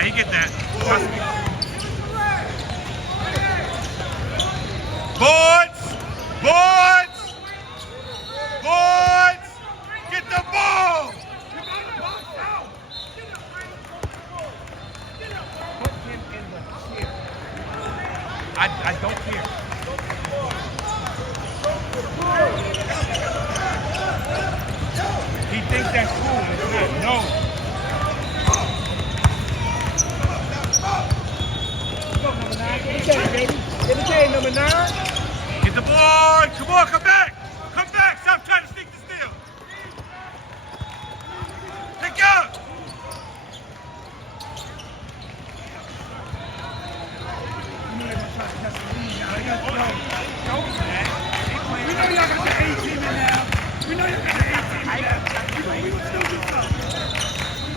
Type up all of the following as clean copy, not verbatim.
Nah, he get that. Trust me. Boards! Boards! Boards! Get the ball! I don't care. He thinks that's cool. It's not. No. Number 9. Get the ball. Come on, come back. Come back. Stop trying to sneak the steal. Pick up. We know y'all got the 18 in now. We know y'all got the 18 in now. We will still do something.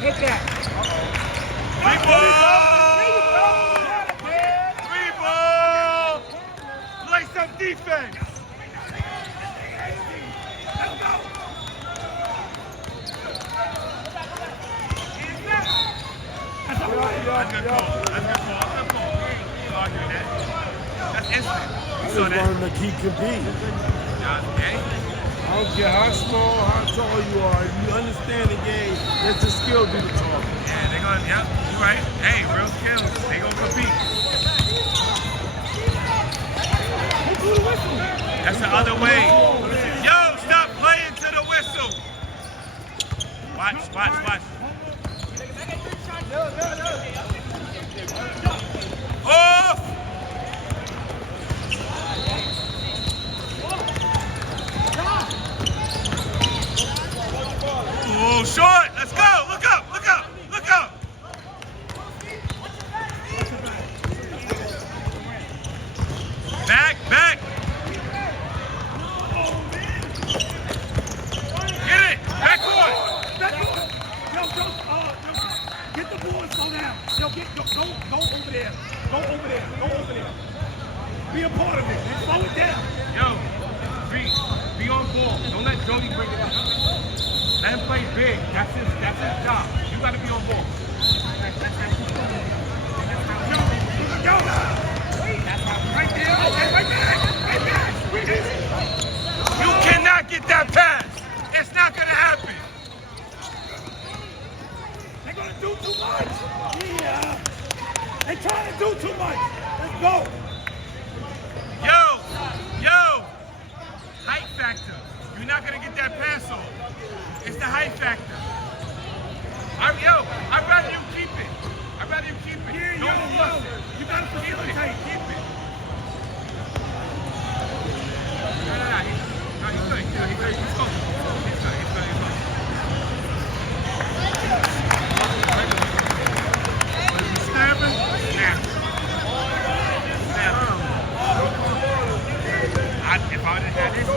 Hit that. Three ball. Play some defense. Let's go. That's all right. That's good call. That's good call. That's good call. You arguing that. That's instant. You He's saw that. running like he can be. Okay. I don't care how small, how tall you are. If you understand the game, let the skill do the talking. Yeah, they're gonna, yep, you're right. Hey, real skills. They gonna compete. That's the other way. Yo, stop playing to the whistle. Watch, watch, watch. Off! Oh, short. Let's go. Look up, look up, look up. Back, back. Get it. Back court. Back court. Get the ball and slow down. Go over there. Go over there. Go over there. Be a part of it. And slow it down. Yo, be on ball. Don't let Jody bring it up. Let him play big. That's his job. You gotta be on ball. Go. Right there. Right there. Right there. You cannot get that pass. It's not gonna happen. They're gonna do too much. Yeah. They're trying to do too much. Let's go. Yo, height factor. You're not gonna get that pass off. It's the height factor. I'd rather you keep it. I'd rather you keep it. Yeah, Don't yo. bust it. You gotta Keep it. facilitate. Keep it. No. He's good. He's good. He's close. He's good. He's snapping? Snap. If I didn't have this,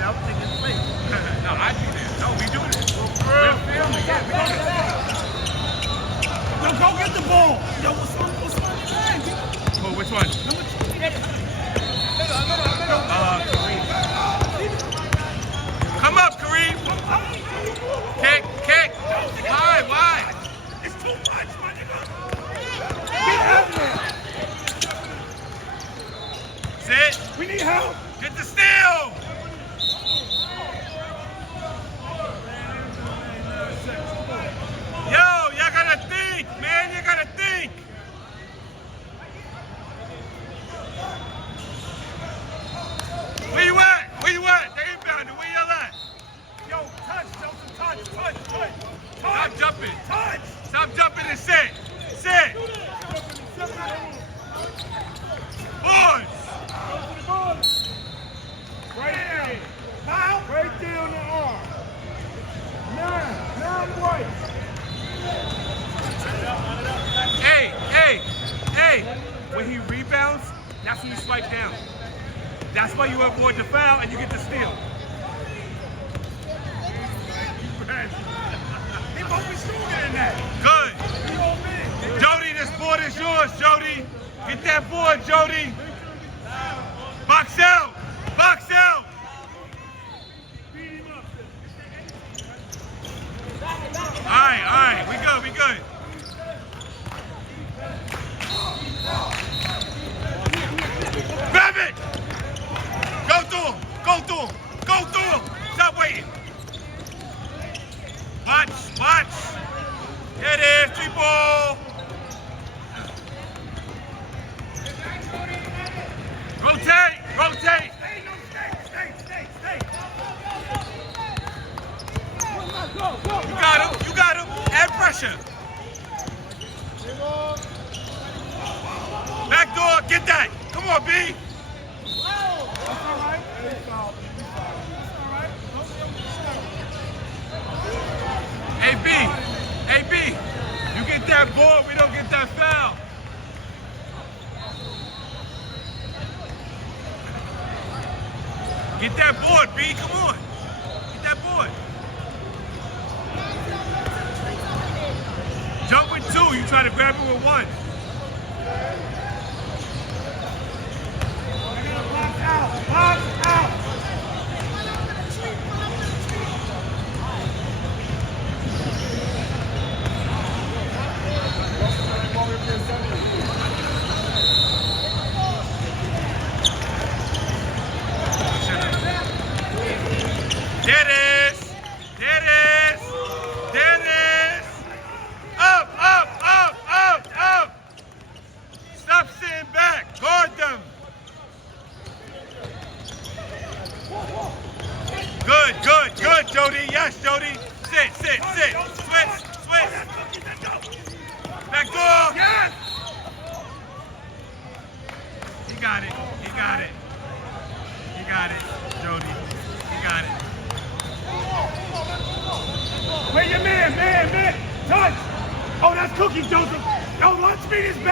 I'd take his place. No, I'd be there. No, we do this. We're filming. Yeah, we do this. Yo, go get the ball. Yo, what's on the line? Oh, which one? Come up, Kareem. Kick. Why? It's too much, my nigga. Get out there. Sit. We need help. Get the steal. Yo, y'all gotta think, man. You gotta think. Where you at? Where you at? They inbounding. Where y'all at? Yo, touch. Stop jumping. Touch. Stop jumping and sit. Sit. Boys. Right there. Foul. Right there on the arm. 9 right. Hey. When he rebounds, that's when you swipe down. That's why you avoid the foul and you get the steal. They both be stronger than that. Good. Jody, this board is yours, Jody. Get that board, Jody. Box out. All right. We good. You got him. You got him. Add pressure. Back door. Get that. Come on, B. That's all right. It's all right. Hey, B. Hey, B. You get that board, we don't get that foul. Get that board, B. Come on. Get that board. Jump with 2. You try to grab it with 1. Box out. Box out. There it is. There it is. There it is. Up, up, up, up, up. Stop sitting back. Guard them. Good, good, good, Jody. Yes, Jody. Sit, sit, sit. Switch, switch. Back door. Yes. He got it. He got it. He got it, Jody. He got it. Wait your man. Touch. Oh, that's Cookie, Joseph. Yo, lunch meat is back.